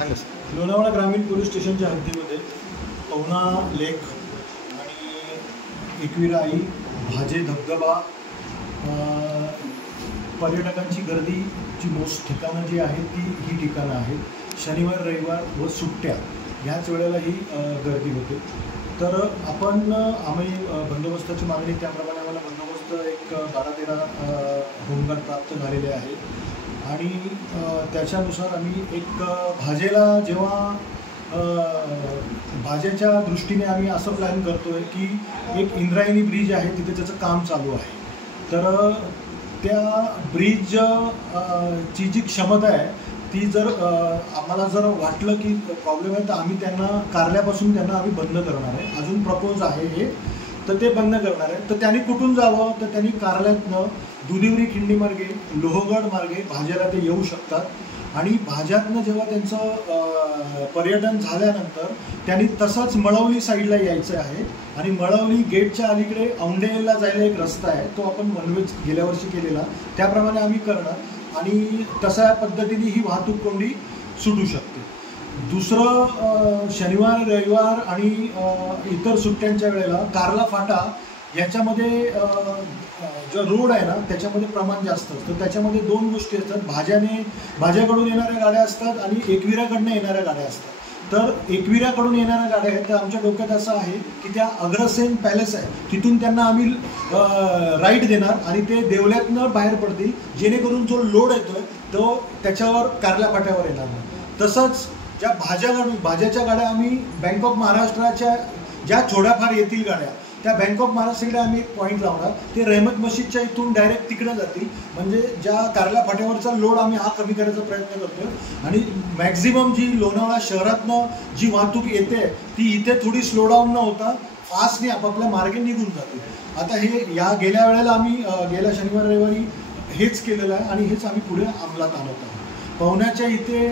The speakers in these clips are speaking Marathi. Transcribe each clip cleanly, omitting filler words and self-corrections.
सांगा सर. लोणावळा ग्रामीण पोलीस स्टेशनच्या हद्दीमध्ये पवना लेक आणि एकविरा आई, भाजे धबधबा, पर्यटकांची गर्दीची ठिकाणं जी आहेत ही ठिकाणं आहेत. शनिवार रविवार व सुट्ट्या ह्याच वेळेला ही गर्दी होते. तर आम्ही बंदोबस्ताची मागणी त्याप्रमाणे आम्हाला बंदोबस्त एक 12-13 होमगार्ड प्राप्त झालेले आहेत आणि त्याच्यानुसार आम्ही एक भाजेला जेव्हा भाजेच्या दृष्टीने आम्ही असं प्लॅन करतो आहे की एक इंद्रायणी ब्रिज आहे तिथे त्याचं काम चालू आहे. तर त्या ब्रिज ची जी क्षमता आहे ती जर आम्हाला जर वाटलं की प्रॉब्लेम आहे तर आम्ही त्यांना कारल्यापासून त्यांना आम्ही बंद करणार आहे. अजून प्रपोज आहे हे, तर ते बंद करणार आहे. तर त्यांनी कुठून जावं तर त्यांनी कारल्यातनं दुधिवरी खिंडी मार्गे, लोहगड मार्गे भाज्याला ते येऊ शकतात आणि भाज्यातनं जेव्हा त्यांचं पर्यटन झाल्यानंतर त्यांनी तसंच मळवली साईडला यायचं आहे आणि मळवली गेटच्या अलीकडे औंढेला जायला एक रस्ता आहे, तो आपण वनवेज गेल्या वर्षी केलेला त्याप्रमाणे आम्ही करणार आणि तशा पद्धतीने ही वाहतूक कोंडी सुटू शकते. दुसरं, शनिवार रविवार आणि इतर सुट्ट्यांच्या वेळेला कारला फाटा याच्यामध्ये जो रोड आहे ना त्याच्यामध्ये प्रमाण जास्त असतं. त्याच्यामध्ये 2 गोष्टी असतात, भाज्याकडून येणाऱ्या गाड्या असतात आणि एकविराकडनं येणाऱ्या गाड्या असतात. तर एकविराकडून येणाऱ्या गाड्या आहेत तर आमच्या डोक्यात असं आहे की त्या अग्रसेन पॅलेस आहे तिथून त्यांना आम्ही राईट देणार आणि ते देवल्यातनं बाहेर पडतील जेणेकरून जो लोड येतोय तो त्याच्यावर कारल्या फाट्यावर येणार नाही. तसंच ज्या भाज्याच्या गाड्या आम्ही बँक ऑफ महाराष्ट्राच्या ज्या थोड्याफार येतील गाड्या त्या बँक ऑफ महाराष्ट्राकडे आम्ही एक पॉईंट लावणार, ते रहमत मशीदच्या इथून डायरेक्ट तिकडे जातील. म्हणजे ज्या कारल्या फाट्यावरचा लोड आम्ही हा कमी करायचा प्रयत्न करतोय आणि मॅक्झिमम जी लोणावळा शहरातनं जी वाहतूक येते ती इथे थोडी स्लो डाऊन न होता फास्टने आपापल्या मार्गे निघून जाते. आता हे गेल्या वेळेला आम्ही गेल्या शनिवार रविवारी हेच केलेलं आहे आणि हेच आम्ही पुढे अंमलात आणत आहोत. पवनाच्या इथे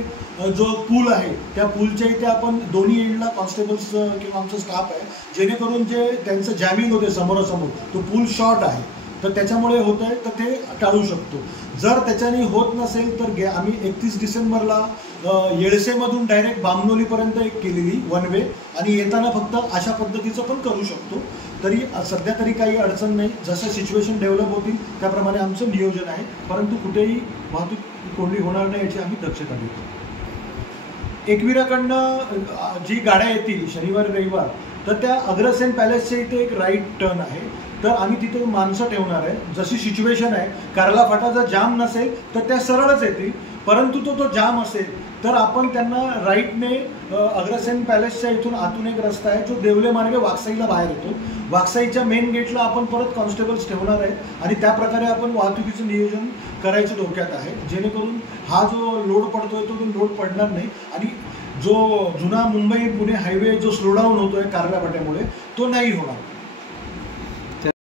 जो पूल आहे त्या पूलच्या इथे आपण दोन्ही एंडला कॉन्स्टेबल्स किंवा आमचं स्टाफ आहे जेणेकरून जे त्यांचं जॅमिंग होते समोरासमोर, तो पूल शॉर्ट आहे तर त्याच्यामुळे होत आहे तर ते टाळू शकतो. जर त्याच्याने होत नसेल तर आम्ही 31 डिसेंबरला येळसेमधून डायरेक्ट बामणोलीपर्यंत एक केलेली वन वे आणि येताना फक्त अशा पद्धतीचं पण करू शकतो. तरी सध्या तरी काही अडचण नाही, जसं सिच्युएशन डेव्हलप होतील त्याप्रमाणे आमचं नियोजन आहे, परंतु कुठेही वाहतूक कोंडी होणार नाही याची आम्ही दक्षता घेतो. एकविराकडनं जी गाड्या येतील शनिवार रविवार तर त्या अग्रसेन पॅलेसच्या इथे एक राईट टर्न आहे तर आम्ही तिथे माणसं ठेवणार आहे. जशी सिच्युएशन आहे कारला फाटा जर जाम नसेल तर त्या सरळच येतील, परंतु तो जाम असेल तर आपण त्यांना राईटने अग्रसेन पॅलेसच्या इथून आतून एक रस्ता आहे जो देवले मार्गे वाकसाईला बाहेर येतो. वाकसाईच्या मेन गेटला आपण परत कॉन्स्टेबल्स ठेवणार आहेत आणि त्या प्रकारे आपण वाहतुकीचं नियोजन करायचं डोक्यात आहे जेणेकरून हा जो लोड पडतोय तो लोड पडणार नाही आणि जो जुना मुंबई पुणे हायवे जो स्लो डाऊन होतोय कारल्या फाट्यामुळे तो नाही होणार.